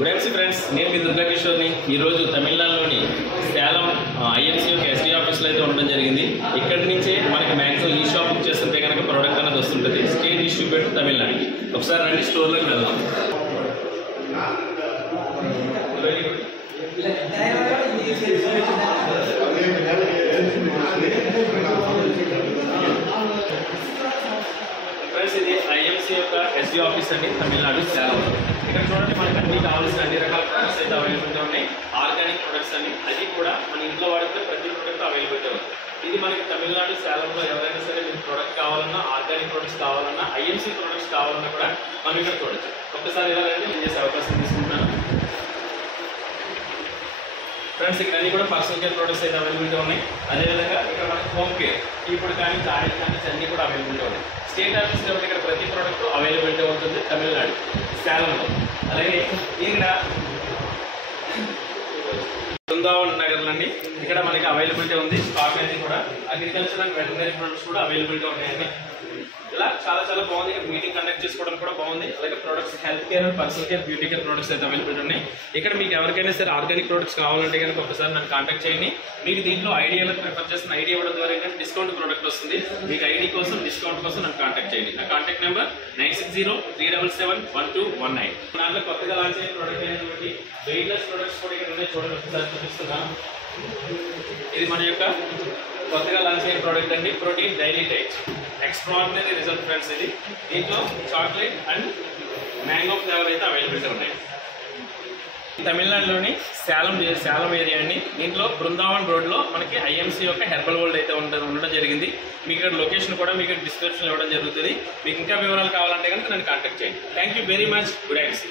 Good evening friends, నేను మీ దుర్గా కిషోర్ని. ఈరోజు తమిళనాడులోని సేలం ఐఎంసీ యొక్క ఎస్డీ ఆఫీస్లో అయితే ఉండడం జరిగింది. ఇక్కడి నుంచే మనకి మ్యాక్సిమం ఈ షాప్ బుక్ చేస్తుంటే కనుక ప్రోడక్ట్ అనేది వస్తుంటుంది. స్టేట్ డిస్ట్రిబ్యూటర్ తమిళనాడుకి. ఒకసారి రండి, స్టోర్లోకి వెళ్దాం. ఫ్రెండ్స్, ఇది ఐఎంసీ యొక్క ఎస్డీ ఆఫీస్ అండి, తమిళనాడు సేలం. ఇక్కడ చూడండి, మనకి అన్ని కావాల్సిన అన్ని రకాల ప్రొడక్ట్స్ అయితే అవైలబిలిటీ ఉన్నాయి. ఆర్గానిక్ ప్రొడక్ట్స్ అన్ని, అది కూడా మన ఇంట్లో వాడితే ప్రతి ప్రొడక్ట్ అవైలబిలిటీ ఉంది. ఇది మనకి తమిళనాడు సేలంలో ఎవరైనా సరే మీకు ప్రొడక్ట్ కావాలన్నా, ఆర్గానిక్ ప్రొడక్ట్స్ కావాలన్నా, ఐఎంసీ ప్రొడక్ట్స్ కావాలన్నా కూడా మనం ఇక్కడ చూడొచ్చు. ఒక్కసారి ఇవ్వాలంటే నేను చేసే అవకాశం తీసుకుంటున్నాను. ఫ్రెండ్స్, ఇక్కడ అన్ని కూడా పర్సనల్ కేర్ ప్రొడక్ట్స్ అయితే అవైలబిలిటీ ఉన్నాయి. అదేవిధంగా ఇక్కడ మనకి హోమ్ కేర్, ఇప్పుడు కానీ ఆయిల్ కానీ అన్నీ కూడా అవైలబిలిటీ ఉన్నాయి. స్టేట్ ఆఫీస్ కాబట్టి ఇక్కడ ప్రతి ప్రోడక్ట్ అవైలబిలిటీ ఉంటుంది తమిళనాడు సేలంలో. అలాగే ఇక్కడ బృందావన్ నగర్లో అండి, ఇక్కడ మనకి అవైలబిలిటీ ఉంది. స్టాక్ అనేది కూడా అగ్రికల్చర్ అండ్ వెటర్నరీ ప్రొడక్ట్స్ కూడా అవైలబిలిటీ ఉన్నాయండి. ఇలా చాలా చాలా బాగుంది. ఇక్కడ మీటింగ్ కండక్ట్ చేసుకోవడం కూడా బాగుంది. అలాగే products health care and personal care, beauty care products అయితే అవైలబిలిటీ ఉన్నాయి. ఇక్కడ మీకు ఎవరికైనా సరే ఆర్గానిక్ ప్రొడక్ట్స్ కావాలంటే కనుక ఒకసారి నన్ను కాంటాక్ట్ చేయండి. మీకు దీంట్లో ఐడియాలో ప్రిఫర్ చేసిన ఐడియా ఇవ్వడం ద్వారా ఏంటంటే డిస్కౌంట్ ప్రోడక్ట్ వస్తుంది. మీకు ఐడి కోసం, డిస్కౌంట్ కోసం నన్ను కాంటాక్ట్ చేయండి. నా కాంటాక్ట్ నెంబర్ 9603771219. దాంట్లో కొత్తగా లాంచ్ అయిన ప్రోడక్ట్ అయినటువంటి వెయిట్లెస్ ప్రొడక్ట్స్ కూడా ఇక్కడ ఉన్నాయి. చూడండి, ఒకసారి చూపిస్తున్నాను. ఇది మన యొక్క కొత్తగా లాంచ్ అయిన ప్రోడక్ట్ అండి, protein daily diet. Extraordinary result friends. ఇది దీంట్లో చాక్లెట్ అండ్ మ్యాంగో ఫ్లేవర్ అయితే అవైలబిలిటీ ఉన్నాయి. తమిళనాడులోని సేలం ఏరియా అండి. దీంట్లో బృందావన్ రోడ్లో మనకి ఐఎంసీ యొక్క హెర్బల్ వరల్డ్ అయితే ఉండడం జరిగింది. మీకు ఇక్కడ లొకేషన్ కూడా మీకు డిస్క్రిప్షన్ ఇవ్వడం జరుగుతుంది. మీకు ఇంకా వివరాలు కావాలంటే కనుక నన్ను కాంటాక్ట్ చేయండి. Thank you very much. Good evening.